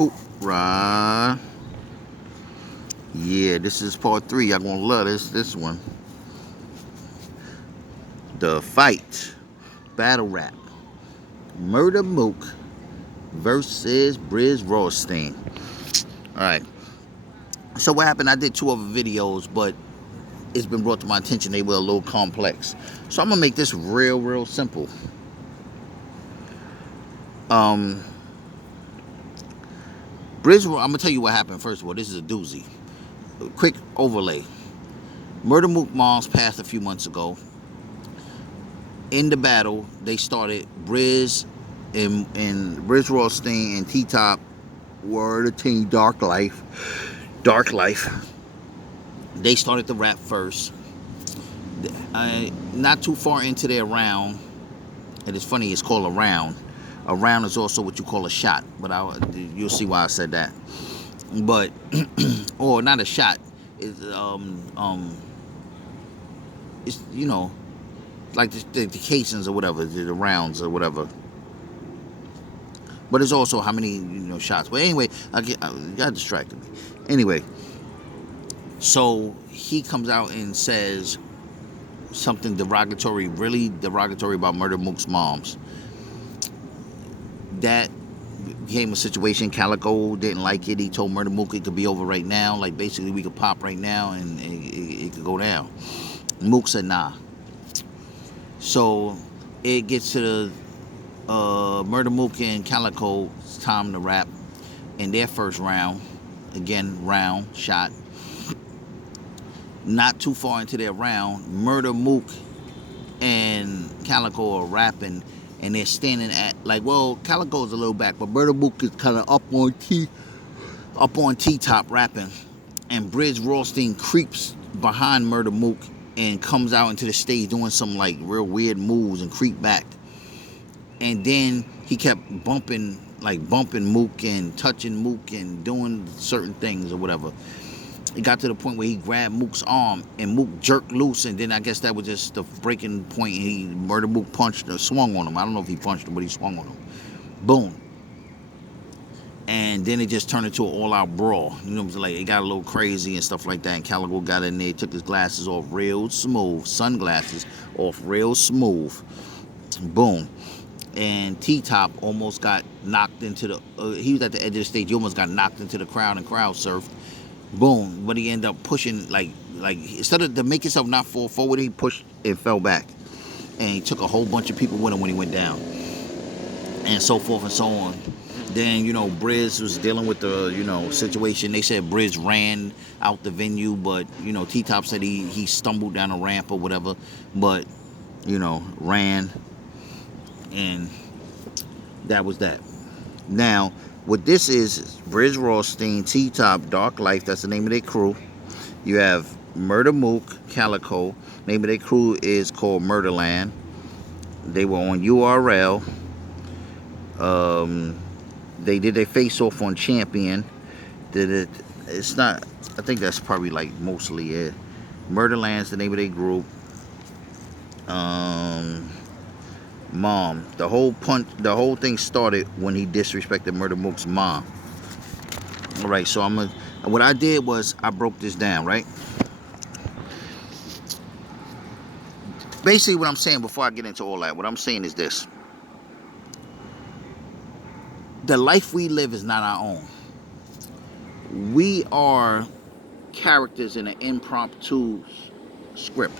Hoorah. Yeah, this is part 3. Y'all gonna love this one. The fight. Battle rap. Murda Mook versus Brizz Rawsteen. Alright. So what happened, I did 2 other videos, but it's been brought to my attention they were a little complex. So I'm gonna make this real simple. Brizz, I'm gonna tell you what happened first of all. This is a doozy. Quick overlay. Murda Mook moms passed a few months ago. In the battle, they started Brizz and Brizz Rawsteen and T-Top were the team Dark Life. They started the rap first. Not too far into their round, and it's funny, it's called a round. A round is also what you call a shot, but you'll see why I said that. But or not a shot. It's you know, like the casings or whatever, the rounds or whatever. But it's also how many shots. But anyway, I got distracted me. Anyway, so he comes out and says something derogatory, really derogatory about Murda Mook's moms. That became a situation. Calico didn't like it. He told Murda Mook it could be over right now. Like basically we could pop right now and it could go down. Mook said nah. So it gets to the Murda Mook and Calico. It's time to rap in their first round. Again, round, shot. Not too far into their round, Murda Mook and Calico are rapping, and they're standing at, like, well, Calico's a little back, but Murda Mook is kind of up on T-Top rapping, and Brizz Rawsteen creeps behind Murda Mook and comes out into the stage doing some like real weird moves and creep back. And then he kept bumping Mook and touching Mook and doing certain things or whatever. It got to the point where he grabbed Mook's arm and Mook jerked loose, and then I guess that was just the breaking point. And Murda Mook punched or swung on him. I don't know if he punched him, but he swung on him. Boom. And then it just turned into an all-out brawl. You know what I'm saying? Like, it got a little crazy and stuff like that. And Calico got in there, took his glasses off real smooth, sunglasses off real smooth. Boom. And T-Top almost got knocked into the, he was at the edge of the stage. He almost got knocked into the crowd and crowd surfed. Boom. But he ended up pushing, like instead of to make himself not fall forward, he pushed and fell back. And he took a whole bunch of people with him when he went down. And so forth and so on. Then, Brizz was dealing with the, situation. They said Brizz ran out the venue, but, T-Top said he stumbled down a ramp or whatever. But, ran. And that was that. Now, what this is Brizz Rawsteen, T-Top, Dark Life. That's the name of their crew. You have Murda Mook, Calico. Name of their crew is called Murderland. They were on URL. They did their face-off on Champion. It's not, I think that's probably like mostly it. Murderland's the name of their group. Mom. The whole thing started when he disrespected Murda Mook's mom. Alright, so what I did was I broke this down, right? Basically what I'm saying before I get into all that, what I'm saying is this. The life we live is not our own. We are characters in an impromptu script.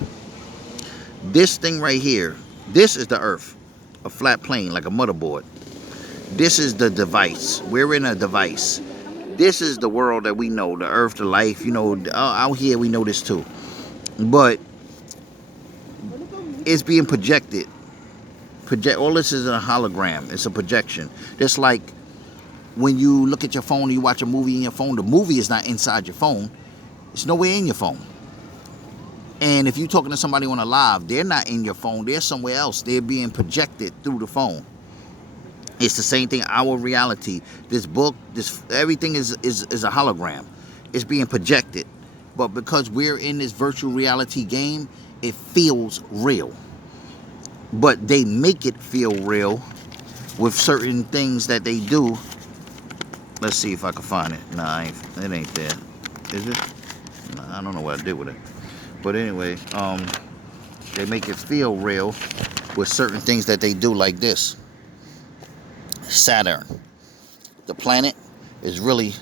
This thing right here, this is the earth. A flat plane, like a motherboard. This is the device. We're in a device. This is the world that we know, the earth, the life, out here we know this too. But it's being projected. All this is a hologram. It's a projection. Just like when you look at your phone and you watch a movie in your phone, the movie is not inside your phone. It's nowhere in your phone. And if you're talking to somebody on a live, they're not in your phone. They're somewhere else. They're being projected through the phone. It's the same thing. Our reality, this book, everything is a hologram. It's being projected. But because we're in this virtual reality game, it feels real. But they make it feel real with certain things that they do Let's see if I can find it. Nah, it ain't there. Is it? Nah, I don't know what I did with it. But anyway, they make it feel real with certain things that they do, like this. Saturn, the planet, is really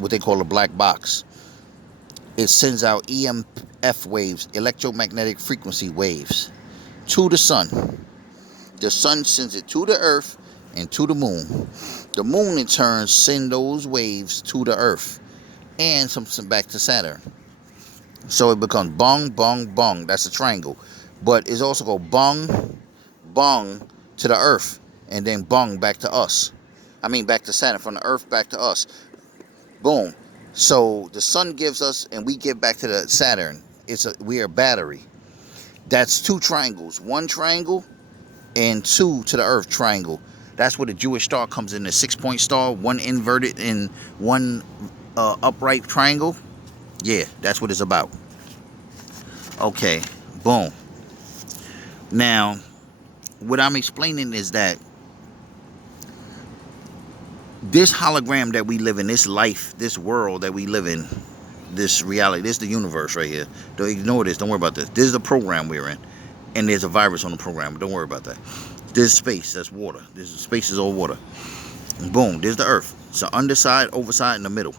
what they call a black box. It sends out EMF waves, electromagnetic frequency waves, to the sun. The sun sends it to the earth and to the moon. The moon in turn sends those waves to the earth and some back to Saturn. So it becomes bong, bong, bong. That's a triangle. But it's also called bong, bong to the earth, and then bong back to us. I mean back to Saturn, from the earth back to us. Boom. So the sun gives us, and we give back to the Saturn. We are a battery. That's two triangles. One triangle and two to the earth triangle. That's where the Jewish star comes in, the 6-point star, one inverted and one upright triangle. Yeah, that's what it's about. Okay, boom. Now, what I'm explaining is that this hologram that we live in, this life, this world that we live in, this reality, this is the universe right here. Don't ignore this. Don't worry about this. This is the program we're in. And there's a virus on the program. Don't worry about that. This space, that's water. This space is all water. Boom, there's the earth. So underside, overside, in the middle.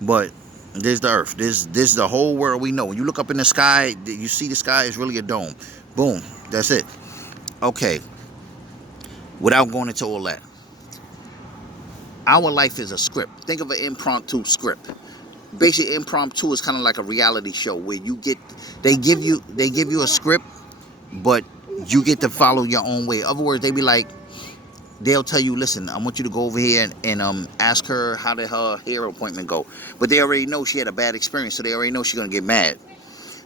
But there's the earth. This is the whole world we know. When you look up in the sky, you see the sky is really a dome. Boom, that's it. Okay, without going into all that, our life is a script. Think of an impromptu script. Basically, impromptu is kind of like a reality show where they give you a script, but you get to follow your own way. In other words, they'll tell you, listen, I want you to go over here and ask her how did her hair appointment go. But they already know she had a bad experience, so they already know she's gonna get mad.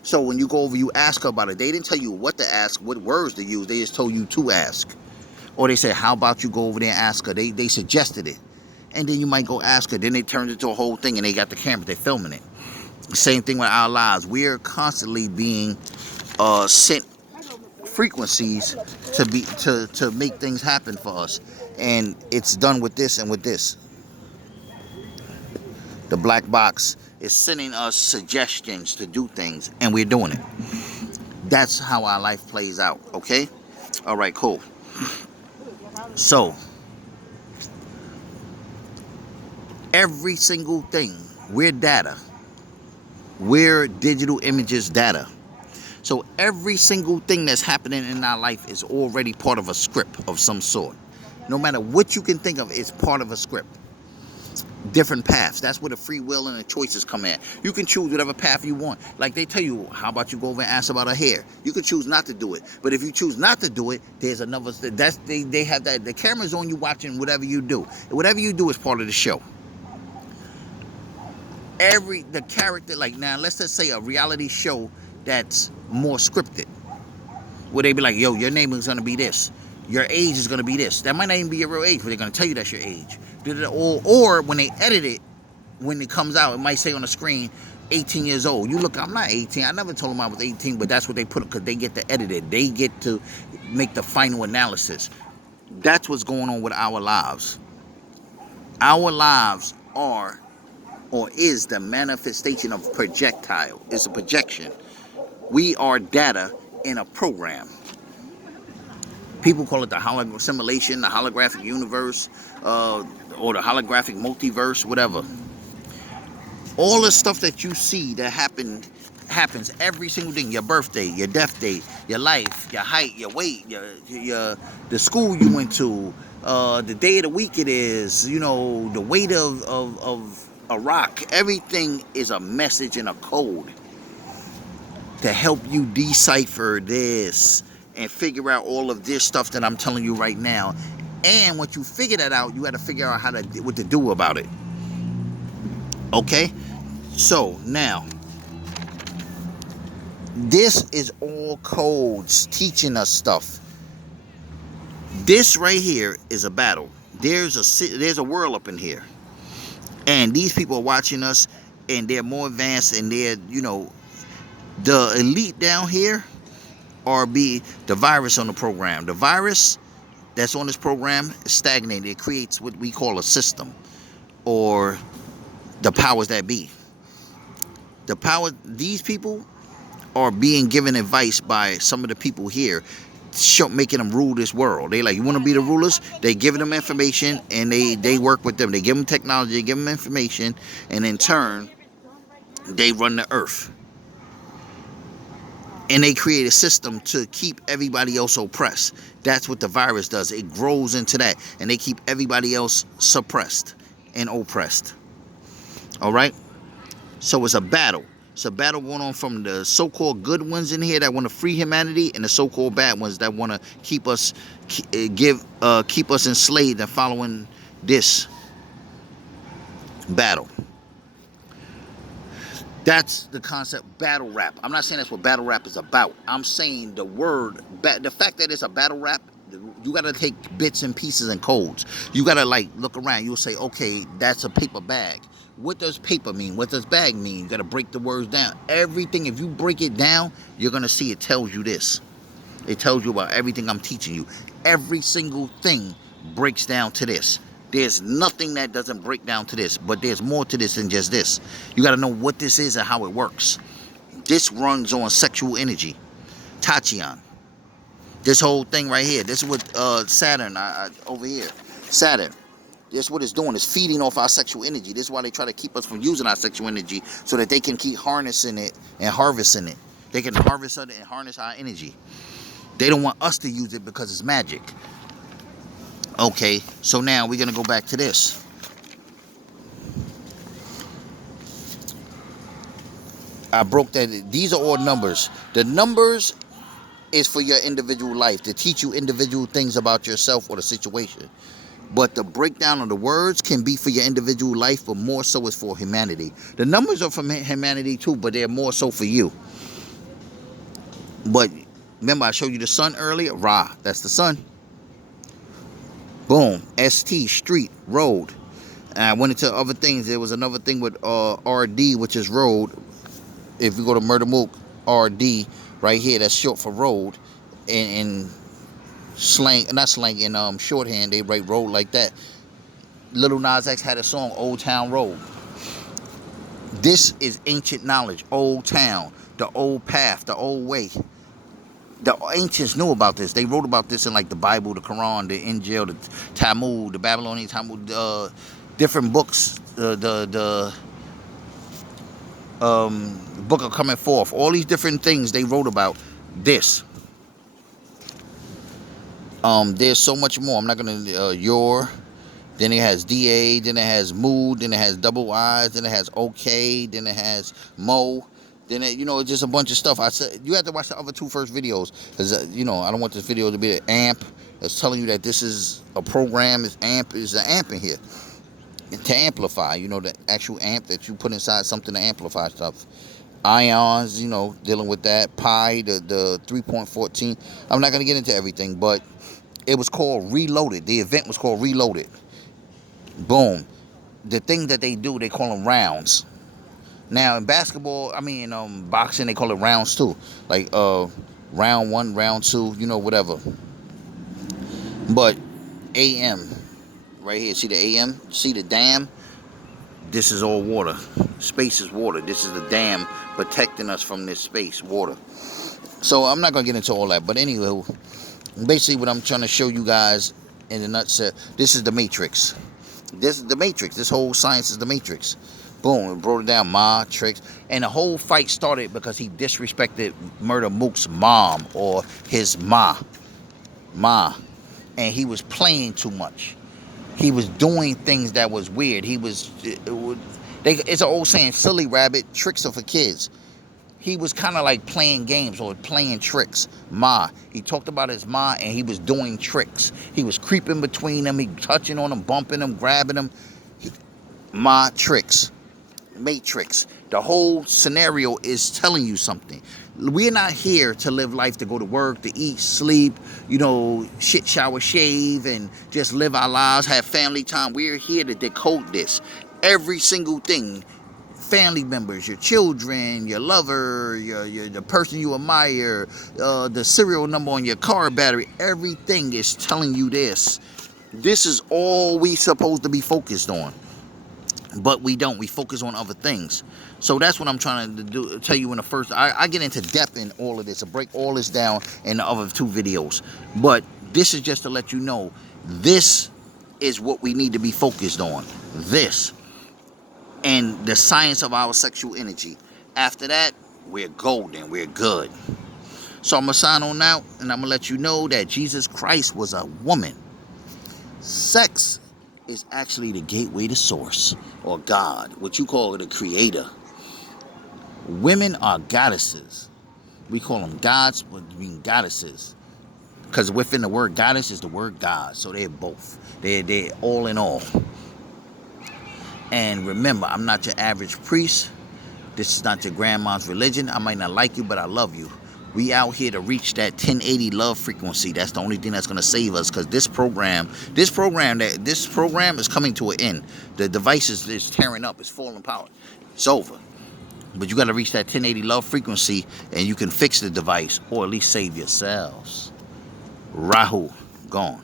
So when you go over, you ask her about it. They didn't tell you what to ask, what words to use. They just told you to ask. Or they said, how about you go over there and ask her? They suggested it. And then you might go ask her. Then they turned it into a whole thing, and they got the camera. They're filming it. Same thing with our lives. We're constantly being sent frequencies to make things happen for us. And it's done with this and with this. The black box is sending us suggestions to do things, and we're doing it. That's how our life plays out, okay? All right, cool. So, every single thing, we're data. We're digital images data. So every single thing that's happening in our life is already part of a script of some sort. No matter what you can think of, it's part of a script. Different paths. That's where the free will and the choices come in. You can choose whatever path you want. Like they tell you, how about you go over and ask about her hair? You can choose not to do it. But if you choose not to do it, there's another. They have that. The camera's on you watching whatever you do. Whatever you do is part of the show. The character, like now, let's just say a reality show that's more scripted, where they be like, yo, your name is gonna be this, your age is gonna be this. That might not even be your real age, but they're gonna tell you that's your age. Or when they edit it, when it comes out, it might say on the screen 18 years old. You look, I'm not 18. I never told them I was 18, but that's what they put, because they get to edit it. They get to make the final analysis. That's what's going on with our lives. Our lives are, or is, the manifestation of projectile. It's a projection. We are data in a program. People call it the simulation, the holographic universe, or the holographic multiverse, whatever. All the stuff that you see that happens every single thing. Your birthday, your death date, your life, your height, your weight, the school you went to, the day of the week it is, the weight of a rock. Everything is a message and a code to help you decipher this and figure out all of this stuff that I'm telling you right now. And once you figure that out, you got to figure out what to do about it. Okay? So now, this is all codes teaching us stuff. This right here is a battle. There's a world up in here. And these people are watching us, and they're more advanced, and they're, the elite down here are the virus on the program. The virus that's on this program is stagnated. It creates what we call a system. or the powers that be. These people are being given advice by some of the people here, making them rule this world. They like, you want to be the rulers? They giving them information, and they work with them. They give them technology, they give them information, and in turn, they run the earth. And they create a system to keep everybody else oppressed. That's what the virus does. It grows into that, and they keep everybody else suppressed and oppressed. All right? So it's a battle. It's a battle going on from the so-called good ones in here that want to free humanity, and the so-called bad ones that want to keep us enslaved and following this battle. That's the concept, battle rap. I'm not saying that's what battle rap is about. I'm saying the word, the fact that it's a battle rap, you got to take bits and pieces and codes. You got to like look around. You'll say, okay, that's a paper bag. What does paper mean? What does bag mean? You got to break the words down. Everything, if you break it down, you're going to see it tells you this. It tells you about everything I'm teaching you. Every single thing breaks down to this. There's nothing that doesn't break down to this, but there's more to this than just this. You got to know what this is and how it works. This runs on sexual energy. Tachyon. This whole thing right here. This is what Saturn, over here. Saturn. This is what it's doing. It's feeding off our sexual energy. This is why they try to keep us from using our sexual energy, so that they can keep harnessing it and harvesting it. They can harvest it and harness our energy. They don't want us to use it because it's magic. Okay, so now we're going to go back to this. I broke that. These are all numbers. The numbers is for your individual life, to teach you individual things about yourself or the situation. But the breakdown of the words can be for your individual life, but more so is for humanity. The numbers are for humanity too, but they're more so for you. But remember, I showed you the sun earlier? Ra, that's the sun. Boom. ST, street, road. And I went into other things. There was another thing with RD, which is road. If you go to Murda Mook, RD, right here, that's short for road. In slang, not slang, in shorthand, they write road like that. Lil Nas X had a song, Old Town Road. This is ancient knowledge. Old town, the old path, the old way. The ancients knew about this. They wrote about this in like the Bible, the Quran, the Injil, the Talmud, the Babylonian Talmud, different books, the Book of Coming Forth. All these different things they wrote about this. There's so much more. I'm not gonna your. Then it has DA. Then it has mood. Then it has double I's. Then it has OK. Then it has Mo. Then it, it's just a bunch of stuff. I said you have to watch the other two first videos, because I don't want this video to be an amp that's telling you that this is a program. Is an amp in here to amplify. The actual amp that you put inside something to amplify stuff. Ions, dealing with that. Pi, the 3.14. I'm not gonna get into everything, but it was called Reloaded. The event was called Reloaded. Boom. The thing that they do, they call them rounds. Now in basketball, boxing, they call it rounds too. Like round 1, round 2, whatever. But AM, right here, see the AM? See the dam? This is all water. Space is water. This is the dam protecting us from this space, water. So I'm not gonna get into all that. But anyway, basically what I'm trying to show you guys in a nutshell, this is the Matrix. This is the Matrix. This whole science is the Matrix. Boom, it brought it down, Matrix. And the whole fight started because he disrespected Murda Mook's mom, or his ma. And he was playing too much. He was doing things that was weird. It's an old saying, silly rabbit, tricks are for kids. He was kind of like playing games or playing tricks. He talked about his ma, and he was doing tricks. He was creeping between them, he touching on them, bumping them, grabbing them. Tricks. Matrix. The whole scenario is telling you something. We're not here to live life, to go to work, to eat, sleep, shit, shower, shave, and just live our lives, have family time. We're here to decode this. Every single thing. Family members, your children, your lover, the person you admire, the serial number on your car battery, everything is telling you this. This is all we supposed to be focused on. But we don't. We focus on other things. So that's what I'm trying to do. Tell you in the first. I get into depth in all of this. I break all this down in the other 2 videos. But this is just to let you know, this is what we need to be focused on. This. And the science of our sexual energy. After that, we're golden. We're good. So I'm going to sign on out. And I'm going to let you know that Jesus Christ was a woman. Sex is actually the gateway to source, or God, what you call the creator. Women are goddesses. We call them gods, but mean goddesses, because within the word goddess is the word God. So they're both. They're all in all. And remember, I'm not your average priest. This is not your grandma's religion. I might not like you, but I love you. We out here to reach that 1080 love frequency. That's the only thing that's gonna save us. Because this program is coming to an end. The device is tearing up. It's falling apart. It's over. But you gotta reach that 1080 love frequency, and you can fix the device, or at least save yourselves. Rahu, gone.